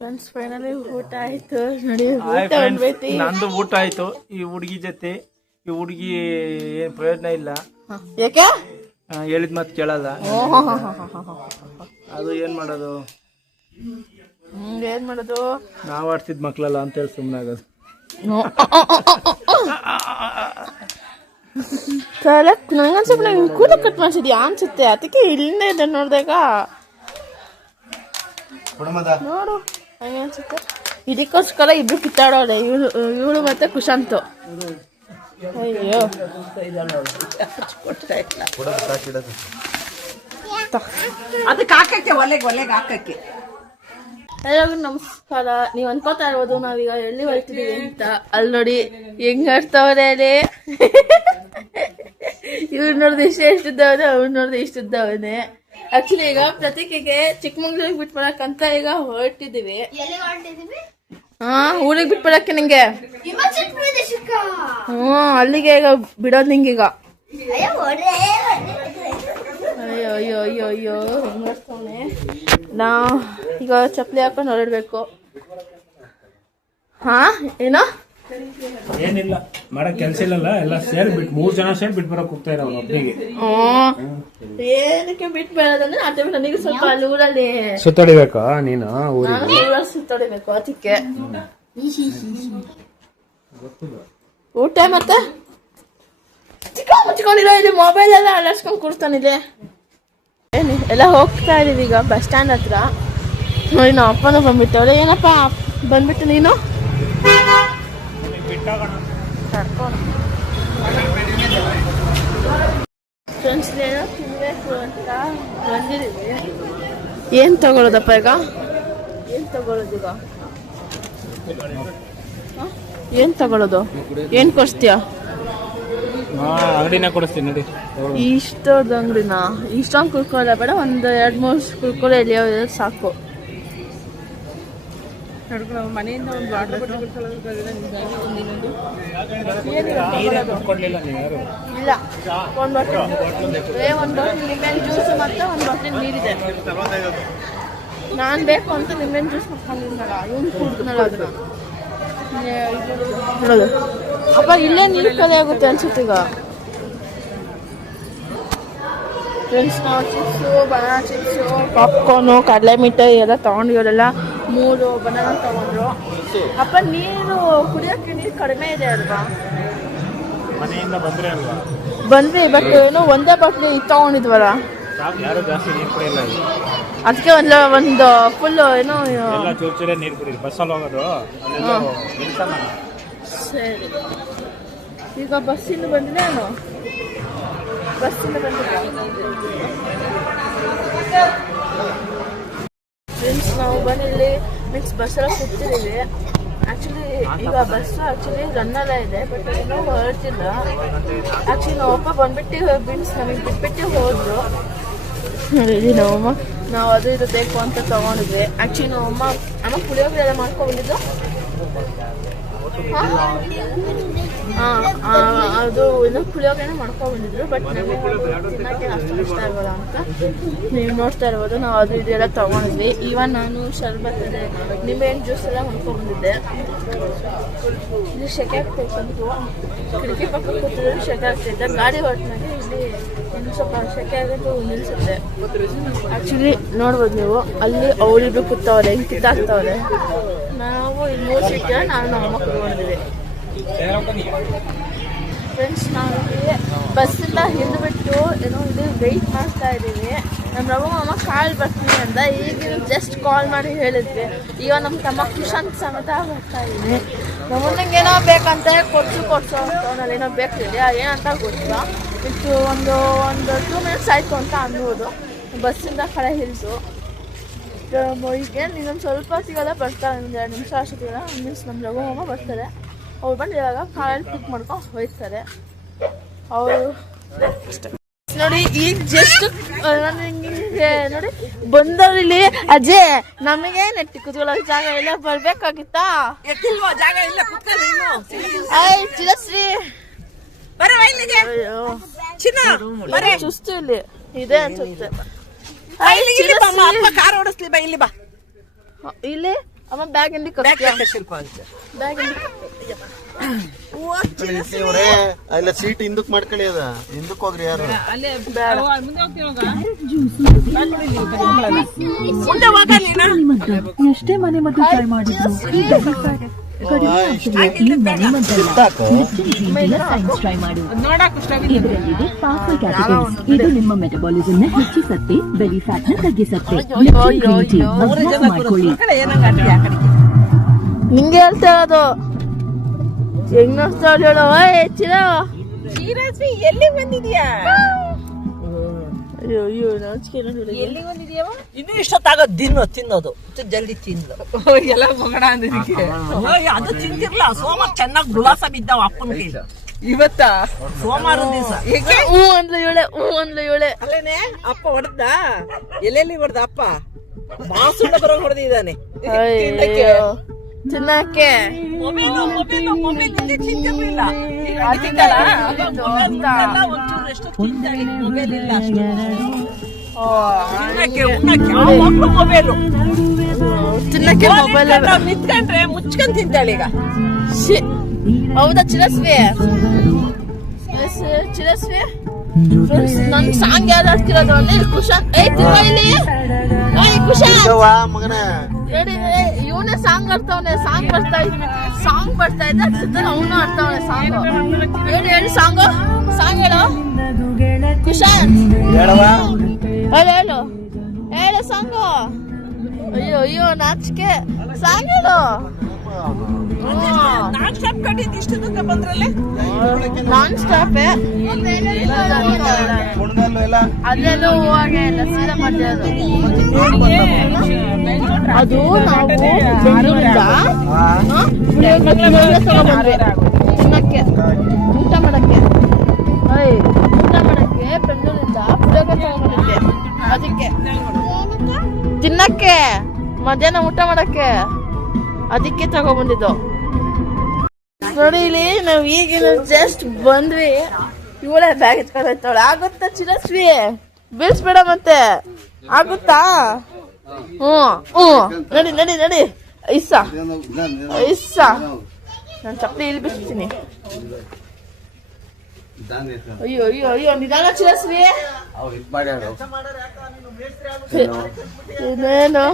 Friends finally ಊಟ ಆಯ್ತು ನೋಡಿ. ನಂದು ಊಟ ಆಯ್ತು. ಈ ಹುಡುಗಿ ಜೊತೆ ಈ ಹುಡುಗಿ ಏನ್ ಪ್ರಯೋಜನ ಇಲ್ಲ. ಯಾಕೆ ಹೇಳಿದ ಮಾತು ಕೇಳಲ್ಲ. ಅದು ಏನ್ ಮಾಡೋದು ನಾವ್ ಆಡ್ತಿದ್ ಮಕ್ಳಲ್ಲ ಅಂತ ಹೇಳಿ ಸುಮ್ಮನೆ ಆಗೋದು. ನಂಗನ್ಸಪ್ಪ ಕೂದ ಕಟ್ ಮಾಡ್ಸಿದ್ಯಾ ಅನ್ಸುತ್ತೆ, ಅದಕ್ಕೆ ಇಲ್ಲಿಂದ ಇದೆ ನೋಡ್ದಾಗ ನೋಡು ಹಂಗೆ ಅನ್ಸುತ್ತೆ. ಇದಕ್ಕೋಸ್ಕರ ಇಬ್ರು ಕಿತ್ತಾಡೋಳೆ, ಇವಳು ಮತ್ತೆ ಕುಶಾಂತ್. ಅಯ್ಯೋ ಅದಕ್ಕೆ ಹಾಕಕ್ಕೆ ಒಲೆಗೆ ಹಾಕಕ್ಕೆ. ಎಲ್ಲರಿಗೂ ನಮಸ್ಕಾರ. ನೀವ್ ಅನ್ಕೋತಾ ಇರ್ಬೋದು ನಾವೀಗ ಎಲ್ಲಿ ಹೋಗ್ತಿದೀವಿ ಅಂತ. ಅಲ್ಲಿ ನೋಡಿ ಹೆಂಗ್ ಆಡ್ತಾವ್ರೆ ಅಲ್ಲಿ. ಇವ್ರು ನೋಡಿದ್ರೆ ಇಷ್ಟಿದ್ದವನೆ, ಅವ್ರು ನೋಡಿದ್ರೆ ಇಷ್ಟಿದ್ದವನೆ. ಆಕ್ಚುಲಿ ಈಗ ಪ್ರತೀಕಿಗೆ ಚಿಕ್ಕಮಂಗ್ಳೂರಿಗೆ ಬಿಟ್ಬರಕ್ಕಂತ ಈಗ ಹೊರಟಿದೀವಿ. ಊರಿಗೆ ಬಿಟ್ಬರಕ್ಕೆ ನಿಂಗೆ. ಅಲ್ಲಿಗೆ ಈಗ ಬಿಡೋದು ನಿಂಗೀಗ. ಅಯ್ಯೋ ಅಯ್ಯೋ ಅಯ್ಯೋ ಅಯ್ಯೋ ಹೆಂಗ್ ಮಾಡ್ತಾವನೆ. ನಾವು ಈಗ ಚಪ್ಪಲಿ ಹಾಕೊಂಡು ಹೊರಡ್ಬೇಕು. ಏನೋ ಏನಿಲ್ಲ ಮಾಡಕ್ ಕೆಲ್ಸ ಇಲ್ಲಲ್ಲ, ಎಲ್ಲ ಸೇರ್ಬಿಟ್ಟು 3 ಜನ ಸೇರಿ ಬಿಟ್ಟು ಬರಕ್ ಹೋಗ್ತಾ ಇರೋ ಒಬ್ನಿಗೆ. ಏನಕ್ಕೆ ಬಿಟ್ಟು ಬರೋದಂದ್ರೆ ಅದೇ ನನಗೆ ಸ್ವಲ್ಪ ಅಲ್ಲಿ ಊರಲ್ಲಿ ಸುತ್ತಾಡಿಬೇಕಾ ನೀನು? ಸುತ್ತಾಡಿಬೇಕು ಅದಕ್ಕೆ. ಊಟ ಮತ್ತೆ ಮುಚ್ಕೊಂಡಿಲ್ಲ, ಇಲ್ಲಿ ಮೊಬೈಲ್ ಎಲ್ಲ ಅಲ್ಲಾಡ್ಸ್ಕೊಂಡ್ ಕೂರ್ತಾನಿದೆ. ಎಲ್ಲ ಹೋಗ್ತಾ ಇದೀವಿ ಈಗ ಬಸ್ ಸ್ಟ್ಯಾಂಡ್ ಹತ್ರ. ನೋಡಿ ನಾವು ಅಪ್ಪನ ಬಂದ್ಬಿಟ್ಟವ್ರೆ. ಏನಪ್ಪ ಬಂದ್ಬಿಟ್ಟು ನೀನು ಫ್ರೆಂಡ್ಸ್ ಏನೋ ತಿನ್ಬೇಕು ಅಂತ ಬಂದಿದ್ದೀವಿ. ಏನ್ ತಗೊಳ್ಳೋದಪ್ಪ ಈಗ? ಏನ್ ತಗೊಳ್ಳೋದು ಈಗ? ಏನ್ ತಗೊಳ್ಳೋದು? ಏನ್ ಕೊಡ್ಸ್ತೀಯ? ಅಂಗಡಿನ ಕೊಡಿಸ್ತೀನಿ ನೋಡಿ. ಇಷ್ಟೊಂದು ಅಂಗಡಿನ? ಇಷ್ಟೊಂದು ಕುರ್ಕೋಲ್ಲ ಬೇಡ, ಒಂದು 2-3 ಕುರ್ಕೋಲ ಇಲ್ಲಿ ಸಾಕು. ಮನೆಯಿಂದ ಒಂದು ವಾಟರ್ ಬಾಟಲ್ ಇಲ್ಲ, ಒಂದು ಬಾಟಲ್ ನಿಂಬೆಹಣ್ಣು ಜ್ಯೂಸ್ ಮತ್ತೆ ಒಂದು ಬಾಟಲ್ ನೀರಿದೆ. ನಾನು ಬೇಕು ಅಂತ ನಿಂಬೆಹಣ್ಣು ಜ್ಯೂಸ್ ಮಾಡ್ಕೊಂಡಿದ್ನಲ್ಲ, ಇವನು ಕುಡ್ದನಲ್ಲ ಅದನ್ನ. ನೋಡೋದು ಅಪ್ಪ ಇಲ್ಲೇ ನೀರು ಖಾಲಿ ಆಗುತ್ತೆ ಅನ್ಸುತ್ತೆ ಈಗ. ಫ್ರೆಂಡ್ಸ್ ನಾವು ಚಿಪ್ಸು, ಬನಾನಾ ಚಿಪ್ಸು, ಪಾಪ್ಕಾರ್ನು, ಕಡಲೆ ಮಿಠಾಯಿ ಎಲ್ಲ ತೊಗೊಂಡು ಇವರೆಲ್ಲ 3 ಬನಾನಾ ತೊಗೊಂಡ್ರು. ಅಪ್ಪ ನೀರು ಕುಡಿಯೋಕ್ಕೆ ನೀರು ಕಡಿಮೆ ಇದೆ ಅಲ್ವಾ? ಮನೆಯಿಂದ ಬಂದ್ರೆ ಅಲ್ವಾ ಬಂದ್ರಿ, ಬಟ್ ಏನೋ ಒಂದೇ ಬಾಟ್ಲಿ ಇದು ತೊಗೊಂಡಿದ್ವಲ್ಲ, ಯಾರು ಜಾಸ್ತಿ ನೀರು ಕುಡಿಯಲ್ಲ. ಅದಕ್ಕೆ ಒಂದು ಫುಲ್ ಏನೋ ಎಲ್ಲ ಚೂರು ನೀರು ಕುಡಿರಿ. ಬಸ್ಸಲ್ಲಿ ಹೋಗೋದು. ಸರಿ, ಈಗ ಬಸ್ಸಿಂದ ಬಂದಿಲ್ಲ ಏನು? ಬಸ್ಸಿಂದ ಬಂದಿಲ್ಲ. ಫ್ರೆಂಡ್ಸ್ ನಾವು ಬಂದಿಲ್ಲಿ ಮೀನ್ಸ್ ಬಸ್ಸೆಲ್ಲ ಕೂತಿದ್ದೀವಿ. ಆ್ಯಕ್ಚುಲಿ ಈಗ ಬಸ್ಸು ರನ್ನಲ್ಲೇ ಇದೆ, ಬಟ್ ಏನೋ ಹೊರಟಿಲ್ಲ. ಆ್ಯಕ್ಚುಲಿ ನಾವಪ್ಪ ಬಂದ್ಬಿಟ್ಟು ಮೀನ್ಸ್ ನಮಗೆ ಬಿಟ್ಬಿಟ್ಟು ಹೋದ್ರು. ನೋಡಿ ನಮ್ಮಮ್ಮ ನಾವು ಅದು ಇದು ಬೇಕು ಅಂತ ತೊಗೊಂಡಿದ್ವಿ. ಆ್ಯಕ್ಚುಲಿ ಅಮ್ಮ ಪುಳಿಯೋಗರೆ ಎಲ್ಲ ಮಾಡ್ಕೊಂಡ್ಬಂದಿದ್ದು. ಅದು ಇನ್ನೂ ಪುಳಿಯೋಗರೆನ ಮಾಡ್ಕೊಂಡ್ಬಂದಿದ್ರು, ಬಟ್ ನಮಗೆ ತಿನ್ನೋಕ್ಕೆ ಅಷ್ಟು ಇಷ್ಟ ಆಗಲ್ಲ ಅಂತ ನೀವು ನೋಡ್ತಾ ಇರ್ಬೋದು. ನಾವು ಅದು ಇದೆಲ್ಲ ತೊಗೊಂಡಿದ್ವಿ. ಈವನ್ ನಾನು ಶರ್ಬತ್ ಅದೇ ನಿಂಬೆಹಣ್ಣು ಜ್ಯೂಸ್ ಎಲ್ಲ ಮಾಡ್ಕೊಂಡ್ಬಂದಿದ್ದೆ. ಇಲ್ಲಿ ಸೆಕೆ ಆಗ್ತೈತಂತು, ಕಿಟಕಿ ಪಕ್ಕ ಕೂತಿದ್ರೆ ಸೆಕೆ ಆಗ್ತೈತೆ. ಗಾಡಿ ಹೊರಟ್ನಾಗೆ ಇಲ್ಲಿ ಇನ್ನು ಸ್ವಲ್ಪ ಸೆಕೆ ಆಗೋದು ನಿಲ್ಲಿಸುತ್ತೆ. ಆ್ಯಕ್ಚುಲಿ ನೋಡ್ಬೋದು ನೀವು, ಅಲ್ಲಿ ಅವರಿಬ್ರು ಕೂತವ್ರೆ, ಹಿಂಗೆ ಕಿತ್ತಾಕ್ತವ್ರೆ. ನಾವು ಇಲ್ಲಿ 3 ಸೀಟ್ ನಾನು ನಮ್ಮಮ್ಮ ಕೂತ್ಕೊಂಡಿದ್ದೀವಿ. ಫ್ರೆಂಡ್ಸ್ ನಾವು ಇಲ್ಲಿ ಬಸ್ಸಿಂದ ಹಿಂದ್ಬಿಟ್ಟು ಏನೋ ಇಲ್ಲಿ ವೆಯ್ಟ್ ಮಾಡ್ತಾ ಇದ್ದೀವಿ. ನಮ್ಮ ರಘುಮಾಮ ಕಾಲ್ ಬರ್ತೀನಿ ಅಂತ ಈಗ ಜಸ್ಟ್ ಕಾಲ್ ಮಾಡಿ ಹೇಳಿದ್ವಿ. ಈಗ ನಮ್ಮ ತಮ್ಮ ಕುಶಾಂತ್ ಸಮೇತ ಹೋಗ್ತಾ ಇದ್ದೀನಿ. ನಮ್ಮನಿಗೆ ಏನೋ ಬೇಕಂತ ಕೊಡ್ಸು ಅಂತ ಏನೋ ಬೇಕಿದೆ, ಏನಂತ ಗೊತ್ತಿಲ್ಲ. ಇತ್ತು ಒಂದು 2 ಮಿನಿಟ್ಸ್ ಆಯಿತು ಅಂತ ಅನ್ಬೋದು. ಬಸ್ಸಿಂದ ಕಡೆ ಇಳಿದು ಈಗ ಇನ್ನೊಂದು ಸ್ವಲ್ಪ ಸಿಗೋಲ್ಲ, ಬರ್ತಾರೆ. ಒಂದು 2 ನಿಮಿಷ ಅಷ್ಟೊತ್ತಿಗೆಲ್ಲ ಮೀನ್ಸ್ ನಮ್ಮ ರಘುಮಾಮ ಬರ್ತಾರೆ. ಅವ್ರು ಬಂದು ಇವಾಗ ಕಾರಲ್ಲಿ ಪಿಕ್ ಮಾಡ್ಕೊಂಡು ಹೋಗ್ತಾರೆ ಅವರು. ನೋಡಿ ಈಗ ಜಸ್ಟ್ ನೋಡಿ ಬಂದವ್ರಿಲ್ಲಿ. ಅಜಯ್ ನಮಗೆ ನೆಟ್ಟಿ ಕೂತ್ಕೊಳ್ಳೋ ಜಾಗ ಎಲ್ಲ ಬರ್ಬೇಕಾಗಿತ್ತಾ? ಜಾಗ ಇಲ್ಲ, ಚಿರಶ್ರೀ ಚುಸ್ತು ಇಲ್ಲಿ ಇದೆ ಅನ್ಸುತ್ತೆ. ಕಾರ್ ಓಡಿಸ್ಲಿ ಬಾ, ಇಲ್ಲಿ ಬಾ. ಇಲ್ಲಿ ಅಮ್ಮ ಬ್ಯಾಗ್ ಎಲ್ಲಿ ಶಿಲ್ಪ ಅಂತ ಬ್ಯಾಗ್ ಎಲ್ಲಿ ಅವ್ರೆ ಅಲ್ಲ ಸೀಟ್ ಹಿಂದಕ್ ಮಾಡ್ಕೊಳ್ಳಿ ಅದ ಹಿಂದಕ್ ಹೋಗ್ರಿ ಯಾರು ಅಲ್ಲೇ ಬೇಡ. ಮುಂದೆ ಹೋಗ್ತೀವಾಗ ಎಷ್ಟೇ ಮನೆ ಮದ್ದು ಟ್ರೈ ಮಾಡಿದ್ರು ಟ್ರೈ ಮಾಡಿ ನೋಡಕ್ ಇಷ್ಟ ಇದರಲ್ಲಿದೆ ಪವರ್ಫುಲ್ ಕ್ಯಾಟಗರೀಸ್. ಇದು ನಿಮ್ಮ ಮೆಟಬಾಲಿಸಮ್ ನ ಹೆಚ್ಚಿಸುತ್ತೆ, ಬೆಲಿ ಫ್ಯಾಟ್ ನ ತಗ್ಗಿಸುತ್ತೆ. ಮಾಡ್ಕೊಳ್ಳಿ. ನಿಂಗೆ ಹೇಳ್ತಾ ಇರೋದು ಹೆಂಗ್ ನೋಡ್ತಾ ಹೇಳೋ ಹೆಚ್ಚಿನ ಶ್ರೀರಾಜ್ವಿ ಎಲ್ಲಿ ಬಂದಿದ್ಯಾ ಅಯ್ಯೋ ಅಯ್ಯೋ ನಾಚಿಕೆ ನೋಡಿ ಎಲ್ಲಿ ಬಂದಿದ್ಯಾವ ಇನ್ನು ಇಷ್ಟೊತ್ತಾಗ ತಿನ್ನೋದು ಜಲ್ದಿ ತಿಂದು ಎಲ್ಲ ಮಗಣ ಅಂದಿದ್ದಕ್ಕೆ ಅದು ತಿಂದಿರ್ಲ ಸೋಮವಾರ ಚೆನ್ನಾಗಿ ಗುಲಾಸ ಬಿದ್ದಾವ ಅಪ್ಪನ ಕೈ ಇವತ್ತ ಸೋಮವಾರ ದಿವಸ ಹ್ಞೂ ಅಂದ್ಲು ಇವಳೆ ಅಲ್ಲೇನೆ ಅಪ್ಪ ಹೊಡೆದ ಎಲ್ಲೆಲ್ಲಿ ಹೊಡೆದ ಅಪ್ಪ ಮಾಸುಂಡ ಬರೋ ಹೊಡೆದಿದ್ದಾನೆ ಅಯ್ಯೋ ತಿನ್ನಕ್ಕೆ ಮೊಬೈಲ್ ತಿಂತಿರ್ಲಿಲ್ಲ ಮೊಬೈಲ್ ಇಲ್ಲ ಅಷ್ಟು ಮೊಬೈಲು ತಿನ್ನಕ್ಕೆ ಮೊಬೈಲ್ ನಿಂತ್ಕೊಂಡ್ರೆ ಮುಚ್ಕೊಂಡ್ ತಿಂತಾಳೆ ಈಗ ಹೌದಾ ಚಿರಸ್ವಿ ಚಿರಸ್ವಿ ನನ್ ಸಾಂಗ್ ಯಾರು ಹಾಡ್ತಿರೋದು ಅಲ್ಲಿ ಕುಶಾನ್ ತಿಂಗಳಲ್ಲಿ ಕುಶಾನ್ ಮಗನ ನೋಡಿ ಇವನೇ ಸಾಂಗ್ ಆಡ್ತಾವನೆ ಸಾಂಗ್ ಬರ್ತಾ ಇದೆ ಅನ್ಸುತ್ತೆ ಅವನು ಆಡ್ತಾವನೆ ಸಾಂಗ್ ಹೇಳಿ ಸಾಂಗು ಸಾಂಗ್ ಹೇಳು ಕುಶಾನ್ ಹೇಳವ ಹೇಳು ಸಾಂಗು ಅಯ್ಯೋ ನಾಚಿಕೆ ಸಾಂಗ್ ಹೇಳು ನಾನ್ ಸ್ಟಾಪ್ ಕಟ್ಟಿದ್ದು ಇಷ್ಟು ದೂರ ಬಂದ್ರಲ್ಲೇ ನಾನ್ ಸ್ಟಾಪ್ ಅಲ್ಲೆಲ್ಲೂ ಹೂವಾಗೆ ಎಲ್ಲ ಸೀದಾ ಮಾಡ್ತಿರೋದು ಅದು ನಾವು ಬೆಂಗಳೂರಿಂದ ತಗೊಂಡ್ಬಂದ್ವಿ ತಿನ್ನಕ್ಕೆ ಊಟ ಮಾಡಕ್ಕೆ ಬೆಂಗಳೂರಿಂದ ಪುಳಿಯೋಗರೆ ತಗೊಂಡ್ಬಂದಿದ್ದೆ ಅದಕ್ಕೆ ತಿನ್ನಕ್ಕೆ ಮಧ್ಯಾಹ್ನ ಊಟ ಮಾಡಕ್ಕೆ ಅದಕ್ಕೆ ತಗೊಂಡ್ಬಂದಿದ್ದು ನೋಡಿ ಇಲ್ಲಿ ನಾವ್ ಈಗಿನ ಜಸ್ಟ್ ಬಂದ್ವಿ ಇವಳೆ ಬ್ಯಾಗ್ ಎತ್ಕೊಂಡೋಯ್ತಾಳೆ ಆಗುತ್ತಾ ಚಿರಸ್ವಿ ಬೀಳ್ಸ್ಬೇಡ ಮತ್ತೆ ಆಗುತ್ತಾ ನಡಿ ಐಸ ನಾನು ಚಪ್ಪಲಿ ಇಲ್ಲಿ ಬಿಡ್ತೀನಿ ಅಯ್ಯೋ ನಿಧಾನ ಚಿರಸ್ವಿ ಇನ್ನೇನು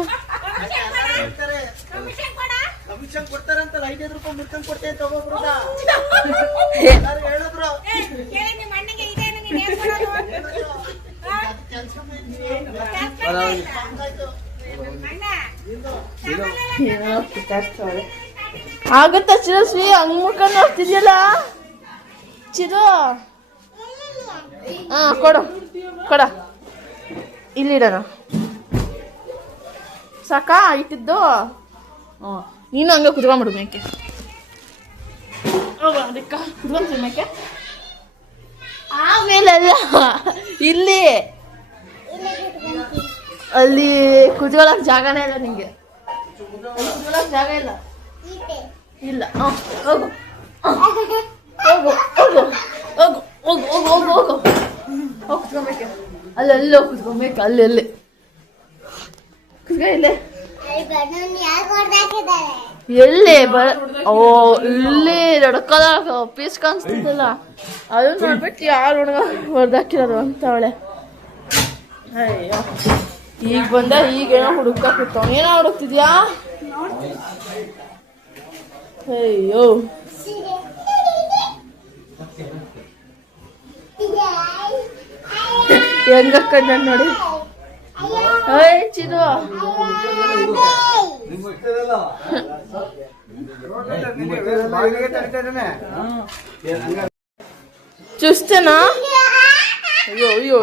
ಆಗುತ್ತಾ ಚಿರಸ್ವಿ ಹಂಗ್ ಮುಖ ನೋಡ್ತಿದ್ಯಲ್ಲ ಚಿರು ಕೊಡ ಇಲ್ಲಿಡೋಣ ಸಾಕಾ ಇಟ್ಟಿದ್ದು ನೀನು ಹಂಗೆ ಕುತ್ಕೊಂಡ್ಬಿಡು ಮೇಕೆ ಕುತ್ಕೊಂತೀನಿ ಮೇಕೆ ಆಮೇಲೆಲ್ಲ ಇಲ್ಲಿ ಅಲ್ಲಿ ಕುತ್ಕೊಳಕ್ ಜಾಗನೇ ಇಲ್ಲ ನಿಂಗೆ ಕುತ್ಕೊಳಕ್ ಜಾಗ ಇಲ್ಲ ಹೋಗು ಕುತ್ಕೊಬೇಕೆ ಅಲ್ಲೆಲ್ಲ ಕುತ್ಕೊಬೇಕು ಅಲ್ಲಿ ಕುತ್ಕೊ ಇಲ್ಲೇ ಎಲ್ಲಿ ಇಲ್ಲಿ ರೊಡ್ಕದ ಪೀಸ್ ಕಾಣಿಸ್ತಿದ್ದಲ್ಲ ಅದನ್ನ ನೋಡ್ಬಿಟ್ಟು ಯಾರು ಹುಡುಗ ಹೊಡೆದಾಕಿರೋದು ಅಂತ ಅವಳೆ ಅಯ್ಯೋ ಈಗ ಬಂದ ಈಗೇನೋ ಹುಡುಕ ಕೂತವ್ ಏನೋ ಹುಡುಕ್ತಿದ್ಯಾ ಅಯ್ಯೋ ಹೆಂಗ ಕಣ್ಣ ನೋಡಿ ಚಿದು ಚುಸ್ತೇನಾ ಅಯ್ಯೋ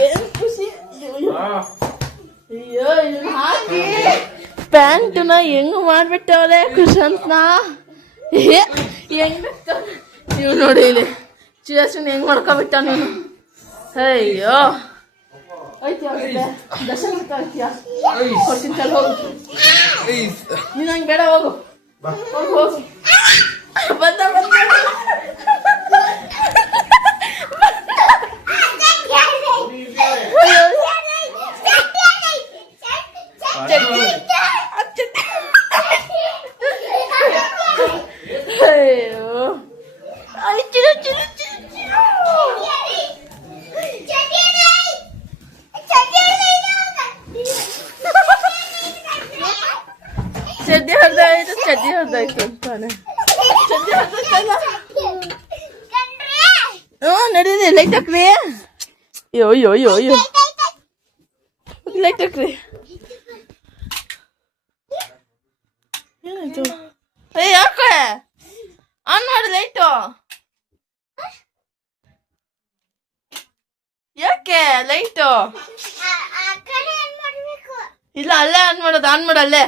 ಏನ್ ಖುಷಿ ಅಯ್ಯೋ ಇದನ್ನ ಹಾಕಿ ಪ್ಯಾಂಟ್ನ ಹೆಂಗ್ ಮಾಡ್ಬಿಟ್ಟವ್ರೆ ಕುಶಂತ್ನ ಹೆಂಗ್ ನೀವು ನೋಡಿ ಇಲ್ಲಿ ಚಿರಸ್ವಿನ ಹೆಂಗ್ ಮಾಡ್ಕೊಬಿಟ್ಟ ನೀನು ಅಯ್ಯೋ ದರ್ಶನ ಕೊಡ್ತೀನಿ ತಲೆ ಹೋಗು ನೀನು ಹಂಗೆ ಬೇಡ ಹೋಗು ಹೋಗು ಬಂದ ಚಡ್ಡಿ ಹೊಡೆದಾಯ್ತು ಅಂತಾನೆ. ಚಡ್ಡಿ ಹೊಡೆದಾಯ್ತಲ್ಲ. ನಡೀರಿ ಲೈಟ್ ಹಾಕ್ರಿ. ಅಯ್ಯೋ ಲೈಟ್ ಹಾಕ್ರಿ. ಏನಾಯ್ತು? ಯಾಕೆ ಆನ್ ಮಾಡಿ ಲೈಟು? ಯಾಕೆ ಲೈಟು? ಇಲ್ಲ ಅಲ್ಲೇ ಆನ್ ಮಾಡೋದು. ಆನ್ ಮಾಡಲ್ಲೇ.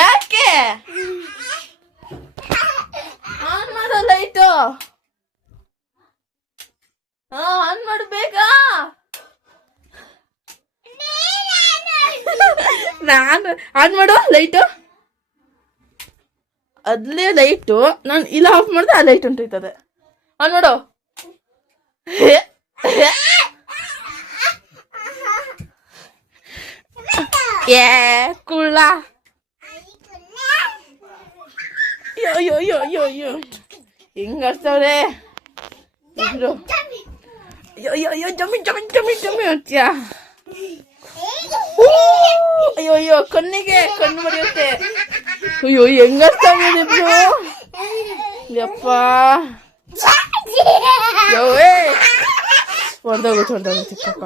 ಯಾಕೆ ಆನ್ ಮಾಡೋ ಲೈಟು? ಆನ್ ಮಾಡು ಬೇಗ. ನಾನು ಆನ್ ಮಾಡು ಲೈಟು. ಅದ್ಲೇ ಲೈಟು ನಾನು ಇಲ್ಲ ಆಫ್ ಮಾಡಿದ್ರೆ ಆ ಲೈಟ್ ಉಂಟುತ್ತದೆ. ಆನ್ ಮಾಡು. ಕುಳ್ಳ. ಅಯ್ಯೋ ಹಿಂಗ್ ಆಡ್ತಾವ್ರೆ ಇಬ್ರು. ಅಯ್ಯೋ ಜಮಿ ಅಂತ್ಯಾ. ಅಯ್ಯೋ ಕಣ್ಣಿಗೆ ಕಣ್ಣು ಬಡಿಯುತ್ತೆ. ಅಯ್ಯೋ ಹೆಂಗಾಡ್ತಾವ್ರೆ ಇಬ್ರು. ಯಪ್ಪ ಹೊಡೆದೋಗುತ್ತೆ ಪಾಪ.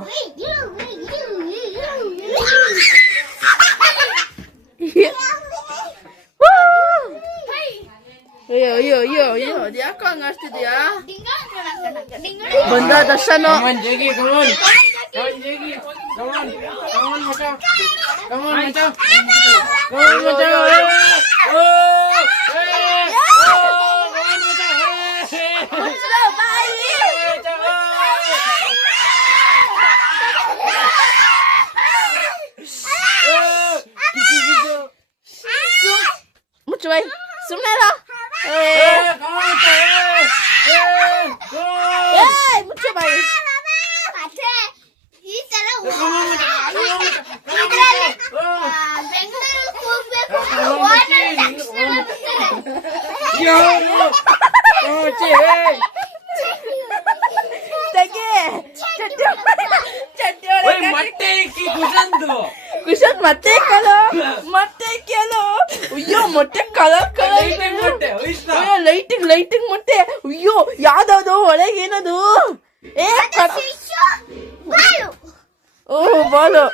ಅಯ್ಯೋ ಅದ್ಯಾಕೋ ಹಂಗ ಆಡ್ತಿದ್ಯಾ? ಬಂದ ದರ್ಶನ. ಮುಚ್ಚು ಬಾಯ್ ಸುಮ್ಮನೆ ಮುಚ್ಚು ಬಾಯ್. ಕುಶನ್ ಮತ್ತೆ ಕೇಳು. ಅಯ್ಯೋ ಮೊಟ್ಟೆ ಕಲರ್ ಲೈಟಿಂಗ್ ಮೊಟ್ಟೆ. ಅಯ್ಯೋ ಯಾವ್ದು ಒಳಗೆ ಏನದು? ಓ ಬಾಲು.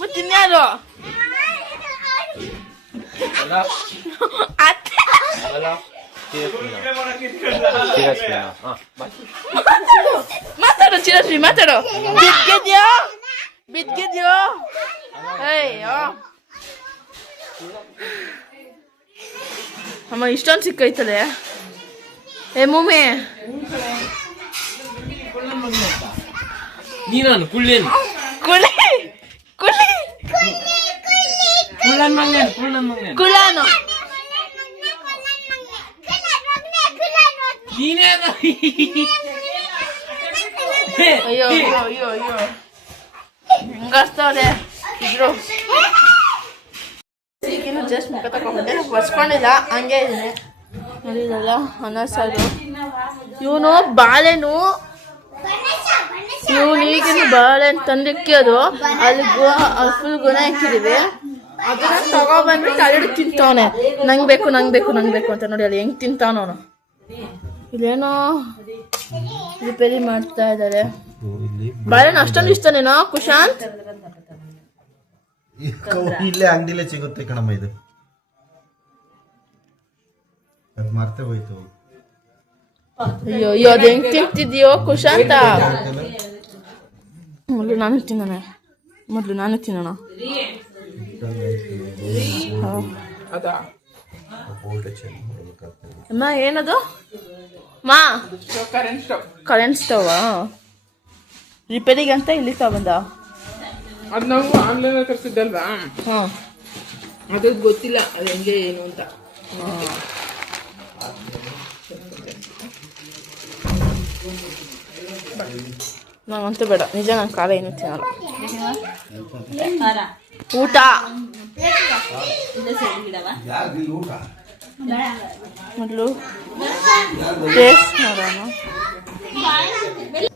ಮತ್ತಿನ್ಯಾರು? ಮಾತಾಡು ಚಿರಶ್ರೀ ಮಾತಾಡು. ಬಿದ್ದಿದ್ಯೋ? ಅಯ್ಯೋ ಅಮ್ಮ ಇಷ್ಟೊಂದು ಸಿಕ್ಕೈತದೆ. ಮೂಮಿ ನೀನಾನು ಕುಳ್ಳೇನು ಕುಳ್ಳಾನು ಅಯ್ಯೋ ಹಿಂಗಾಡ್ತಾವ್ರೆ ಇದ್ರು. ಈಗಿನ ಜಸ್ಟ್ ಮುಖ ತಗೊಂಡೆ ಒರ್ಸ್ಕೊಂಡಿಲ್ಲ ಹಂಗೆ ಇದೆ ನೋಡಿದಲ್ಲ. ಅನ್ನ ಸಾರು. ಇವನು ಬಾಳೆನು ಈಗಿನ ಬಾಳೆಹಣ್ಣು ತಂದಿಕ್ಕಿಯೋದು ಅಲ್ಲಿ ಫುಲ್ ಗುಣ ಹಾಕಿದೀವಿ. ಅದನ್ನ ತಗೊಬಂದ್ಬಿಟ್ಟು ಅಲ್ಲಿ ತಿಂತಾವನೆ. ನಂಗೆ ಬೇಕು ಅಂತ ನೋಡಿ ಅಲ್ಲಿ ಹೆಂಗ್ ತಿಂತಾವನ ಅವನು. ಇಲ್ಲೇನೋ ರಿಪೇರಿ ಮಾಡ್ತಾ ಇದ್ದಾರೆ. ಬಾಳೆಹಣ್ಣು ಅಷ್ಟೊಂದು ಇಷ್ಟನೇನೋ ಕುಶಾಂತ್? ಇಲ್ಲೇ ಅಂಗಡಿಲೇ ಸಿಗುತ್ತೆ ಕಣಮ್ಮ ಇದು. ಅದು ಮರ್ತೆ ಹೋಯ್ತು. ಅಯ್ಯೋ ಅದು ಹೆಂಗ್ ತಿಂತಿದ್ಯೋ ಕುಶಾಂತ? ಮೊದಲು ನಾನು ತಿನ್ನೋಣ. ಅಮ್ಮ ಏನದು ಮಾ? ಕರೆಂಟ್ ಸ್ಟವ್ ರಿಪೇರಿಗೆ ಅಂತ ಇಲ್ಲಿ ತಗೊಂಡ. ಅದು ನಾವು ಆನ್ಲೈನ್ ತರಿಸಿದ್ದಲ್ವಾ? ಅದು ಗೊತ್ತಿಲ್ಲ ಅದು ಹೆಂಗೆ ಏನು ಅಂತ. ನಂಗಂತೂ ಬೇಡ ನಿಜ, ನಾನು ಖಾರ ಏನು ತಿನ್ನಲ್ಲ. ಊಟ ಮೊದಲು ಟೇಸ್ಟ್ ಮಾಡೋಣ.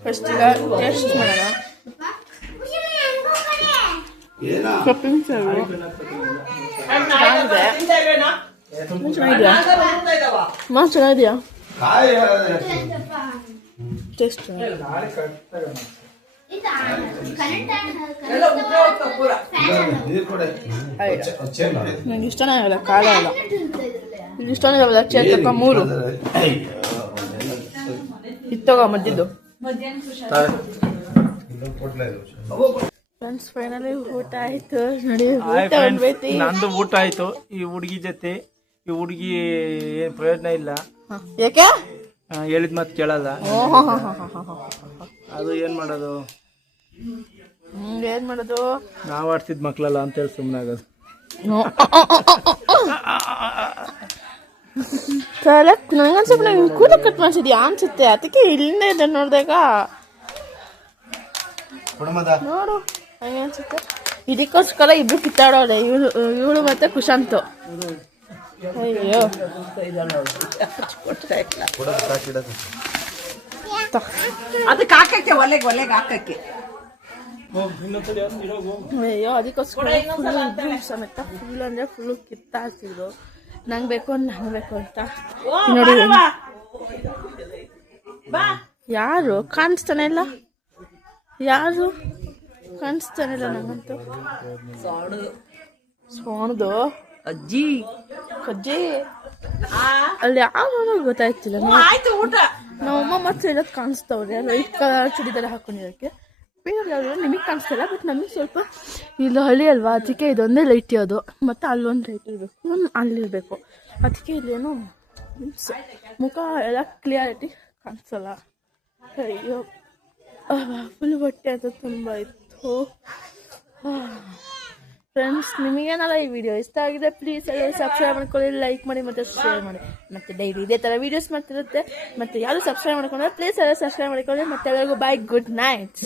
ಫಸ್ಟ್ ಈಗ ಟೇಸ್ಟ್ ಮಾಡೋಣ. ಕಪ್ಪಿನ ಸಾರು ಚೆನ್ನಾಗಿದೆಯಾ? ಟೇಸ್ಟ್ ನಂಗೆ ಇಷ್ಟನೇ ಆಗಲ್ಲ, ಖಾರ ಅಲ್ಲ. ಇದು ಇಷ್ಟನೇ ಆಗಲ್ಲ. ಚೇತಕ 3 ಇತ್ತೋಗ ಮದ್ದಿದ್ದು. ಫ್ರೆಂಡ್ಸ್ ಫೈನಲಿ ಊಟ ಆಯ್ತು ನೋಡಿ. ಊಟ ಬಂದ್ಬೈತಿ. ನಂದು ಊಟ ಆಯ್ತು. ಈ ಹುಡುಗಿ ಜೊತೆ ಈ ಹುಡುಗಿ ಏನ್ ಪ್ರಯೋಜನ ಇಲ್ಲ. ಯಾಕೆ? ಹೇಳಿದ ಮಾತು ಕೇಳಲ್ಲ. ಅದು ಏನ್ ಮಾಡೋದು? ಏನ್ ಮಾಡೋದು? ನಾವ್ ಆಡ್ತಿದ್ ಮಕ್ಳಲ್ಲ ಅಂತೇಳಿ ಸುಮ್ಮನೆ ಆಗೋದು. ನಂಗನ್ಸಪ್ಪ ನಂಗೆ ಕೂದ ಕಟ್ ಮಾಡ್ಸಿದ್ಯಾ ಅನ್ಸುತ್ತೆ, ಅದಕ್ಕೆ ಇಲ್ಲಿಂದ ಇದೆ ನೋಡಿದಾಗ ನೋಡು ಹಂಗೆ ಅನ್ಸುತ್ತೆ. ಇದಕ್ಕೋಸ್ಕರ ಇಬ್ರು ಕಿತ್ತಾಡೋದೆ, ಇವಳು ಮತ್ತೆ ಕುಶಾಂತು. ಅಯ್ಯೋ ಅದಕ್ಕೆ ಹಾಕಕ್ಕೆ ಒಲೆಗೆ ಹಾಕಕ್ಕೆ. ಅಯ್ಯೋ ಅದಕ್ಕೋಸ್ಕರ ಇಬ್ರು ಸಮೇತ ಫುಲ್ ಅಂದ್ರೆ ಫುಲ್ ಕಿತ್ತಾಡ್ತಿದ್ರು. ನಂಗೆ ಬೇಕು ಅಂತ ನೋಡಿ. ಯಾರು ಕಾಣಿಸ್ತಾನೆ ಇಲ್ಲ, ಯಾರು ಕಾಣಿಸ್ತಾನೆ ಇಲ್ಲ ನಂಗಂತೂ. ಸೋಣದು ಅಜ್ಜಿ ಅಲ್ಲಿ ಯಾರು ಗೊತ್ತಾಯ್ತಿಲ್ಲ. ನಮ್ಮಮ್ಮ ಮತ್ತೆ ಇರೋದು ಕಾಣಿಸ್ತವ್ರೆ, ವೈಟ್ ಕಲರ್ ಚೂಡಿದಾರ ಹಾಕೊಂಡಿರೋಕ್ಕೆ. ಬೇರೆ ಯಾರು ನಿಮಗೆ ಕಾಣಿಸ್ತಿಲ್ಲ, ಬಟ್ ನಮಗೆ ಸ್ವಲ್ಪ ಇಲ್ಲಿ ಹಳ್ಳಿ ಅಲ್ವಾ, ಅದಕ್ಕೆ ಇದೊಂದೇ ಲೈಟ್ ಇರೋದು. ಮತ್ತು ಅಲ್ಲೊಂದು ಲೈಟ್ ಇರಬೇಕು, ಅಲ್ಲಿರಬೇಕು. ಅದಕ್ಕೆ ಇಲ್ಲೇನೋ ಮುಖ ಎಲ್ಲ ಕ್ಲಿಯಾರಿಟಿ ಕಾಣಿಸಲ್ಲ. ಅಯ್ಯೋ ಫುಲ್ ಹೊಟ್ಟೆ ಅಂತ ತುಂಬ ಇತ್ತು. ಫ್ರೆಂಡ್ಸ್ ನಿಮಗೇನಲ್ಲ ಈ ವಿಡಿಯೋ ಇಷ್ಟ ಆಗಿದೆ ಪ್ಲೀಸ್ ಎಲ್ಲರೂ ಸಬ್ಸ್ಕ್ರೈಬ್ ಮಾಡ್ಕೊಳ್ಳಿ, ಲೈಕ್ ಮಾಡಿ ಮತ್ತು ಶೇರ್ ಮಾಡಿ. ಮತ್ತು ಡೈಲಿ ಇದೇ ಥರ ವೀಡಿಯೋಸ್ ಮಾಡ್ತಿರುತ್ತೆ. ಮತ್ತು ಯಾರು ಸಬ್ಸ್ಕ್ರೈಬ್ ಮಾಡ್ಕೊಂಡ್ರೆ ಪ್ಲೀಸ್ ಎಲ್ಲ ಸಬ್ಸ್ಕ್ರೈಬ್ ಮಾಡ್ಕೊಳ್ಳಿ. ಮತ್ತು ಎಲ್ಲರಿಗೂ ಬೈ, ಗುಡ್ ನೈಟ್.